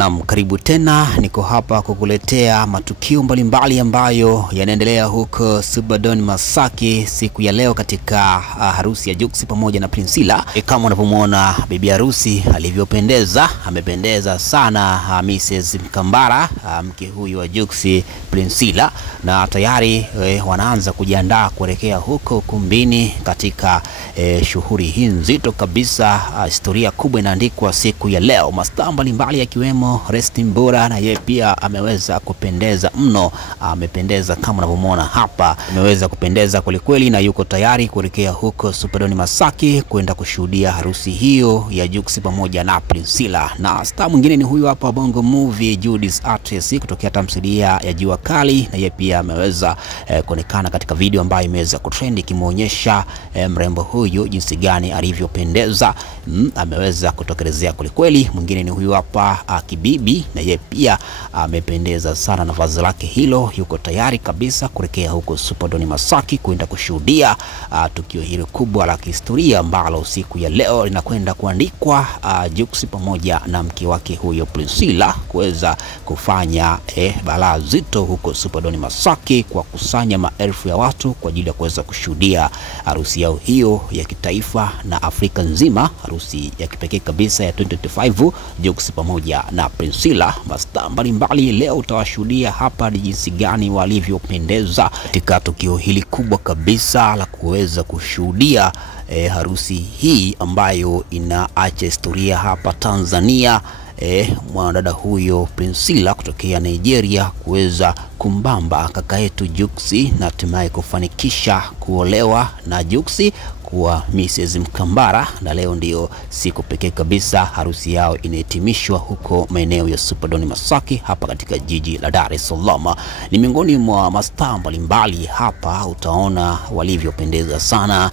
Naam, karibu tena, niko hapa kukuletea matukio mbalimbali ambayo yanaendelea huko Superdon Masaki siku ya leo katika harusi ya Jux pamoja na Priscilla. Kama unavyomuona bibi harusi alivyopendeza, amependeza sana Mrs. Mkambara, mke huyu wa Jux Priscilla, na tayari wanaanza kujiandaa kuelekea huko kumbini katika shughuli hii nzito kabisa. Historia kubwa inaandikwa siku ya leo. Mastaa mbalimbali yakiwemo Restin Bora, na yeye pia ameweza kupendeza mno. Amependeza kama unavyomuona hapa, ameweza kupendeza kweli na yuko tayari kuelekea huko Superdon Masaki kwenda kushuhudia harusi hiyo ya Jux pamoja na Priscilla. Na star mwingine ni huyu hapa Bongo Movie Judith Artist kutokea tamthilia ya Jua Kali, na yeye pia ameweza kuonekana katika video ambayo imeweza kutrend ikimuonyesha mrembo huyu jinsi gani alivyopendeza. Ameweza kutokelezea kweli. Mwingine ni huyu hapa Kibibi, na yeye pia amependeza sana na vazi lake hilo. Yuko tayari kabisa kuelekea huko Superdon Masaki kwenda kushuhudia tukio hilo kubwa la kihistoria ambalo siku ya leo linakwenda kuandikwa Jux pamoja na mke wake huyo Priscilla kuweza kufanya balaa zito huko Superdon Masaki kwa kusanya maelfu ya watu kwa ajili ya kuweza kushuhudia harusi yao hiyo ya kitaifa na Afrika nzima, harusi ya kipekee kabisa ya 2025 Jux pamoja na Priscilla. Mastaa mbalimbali leo utawashuhudia hapa jinsi gani walivyopendeza katika tukio hili kubwa kabisa la kuweza kushuhudia harusi hii ambayo inaacha historia hapa Tanzania. Mwanadada huyo Priscilla kutokea Nigeria kuweza kumbamba kaka yetu Jux na hatimaye kufanikisha kuolewa na Jux kuwa Mrs. Mkambara, na leo ndio siku pekee kabisa harusi yao inahitimishwa huko maeneo ya Superdon Masaki hapa katika jiji la Dar es Salaam. Ni miongoni mwa mastaa mbalimbali hapa, utaona walivyopendeza sana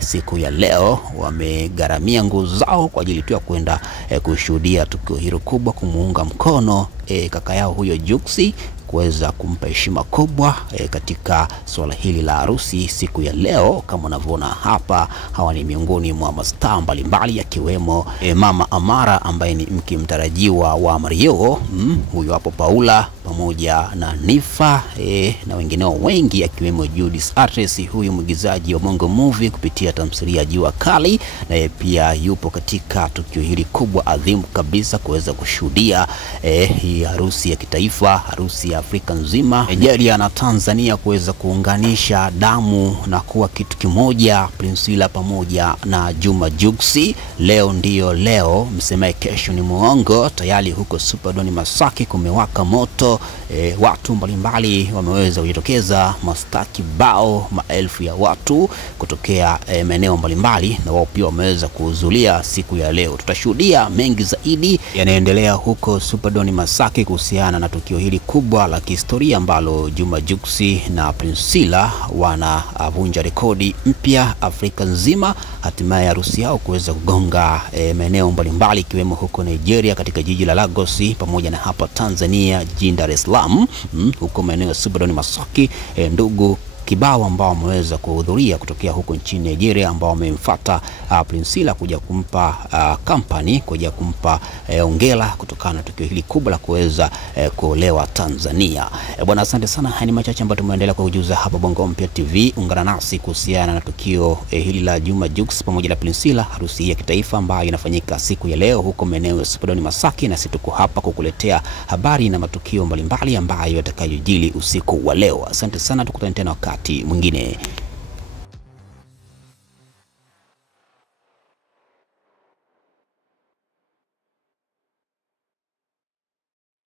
siku ya leo. Wamegaramia nguo zao kwa ajili tu ya kwenda kushuhudia tukio hilo kubwa, kumuunga mkono kaka yao huyo Jux, kuweza kumpa heshima kubwa katika swala hili la harusi siku ya leo. Kama unavyoona hapa, hawa ni miongoni mwa mastaa mbalimbali yakiwemo Mama Amara ambaye ni mke mtarajiwa wa Mario, huyo hapo Paula pamoja na Nifa, na wengineo wengi akiwemo Judith Artist, huyu mwigizaji wa Bongo Movie kupitia tamthilia ya Jua Kali, na yeye pia yupo katika tukio hili kubwa adhimu kabisa kuweza kushuhudia hii harusi ya kitaifa, harusi ya Afrika nzima, Nigeria na Tanzania kuweza kuunganisha damu na kuwa kitu kimoja, Priscilla pamoja na Juma Jux. Leo ndio leo, msemaye kesho ni muongo. Tayari huko Superdon Masaki kumewaka moto, watu mbalimbali wameweza kujitokeza, mastaa kibao, maelfu ya watu kutokea maeneo mbalimbali, na wao pia wameweza kuhudhuria siku ya leo. Tutashuhudia mengi zaidi yanaendelea huko Superdon Masaki kuhusiana na tukio hili kubwa la kihistoria ambalo Juma Jux na Priscilla wanavunja rekodi mpya Afrika nzima, hatimaye harusi yao kuweza kugonga maeneo mbalimbali ikiwemo huko Nigeria katika jiji la Lagos pamoja na hapa Tanzania jijini Dar es Salaam, huko maeneo ya Superdon Masaki. Ndugu kibao ambao wameweza kuhudhuria kutokea huko nchini Nigeria ambao wamemfuata Priscilla kuja kumpa company, kuja kumpa ongela kutokana na tukio hili kubwa la kuweza kuolewa Tanzania. Bwana, asante sana. Haya ni machache ambayo tumeendelea kujuza hapa Bongo Mpya TV. Ungana nasi kuhusiana na tukio hili la Juma Jux pamoja na Priscilla, harusi ya kitaifa ambayo inafanyika siku ya leo huko maeneo ya Superdon Masaki, na sisi tuko hapa kukuletea habari na matukio mbalimbali ambayo yatakayojili usiku wa leo. Asante sana, tukutane tena wakati mwingine.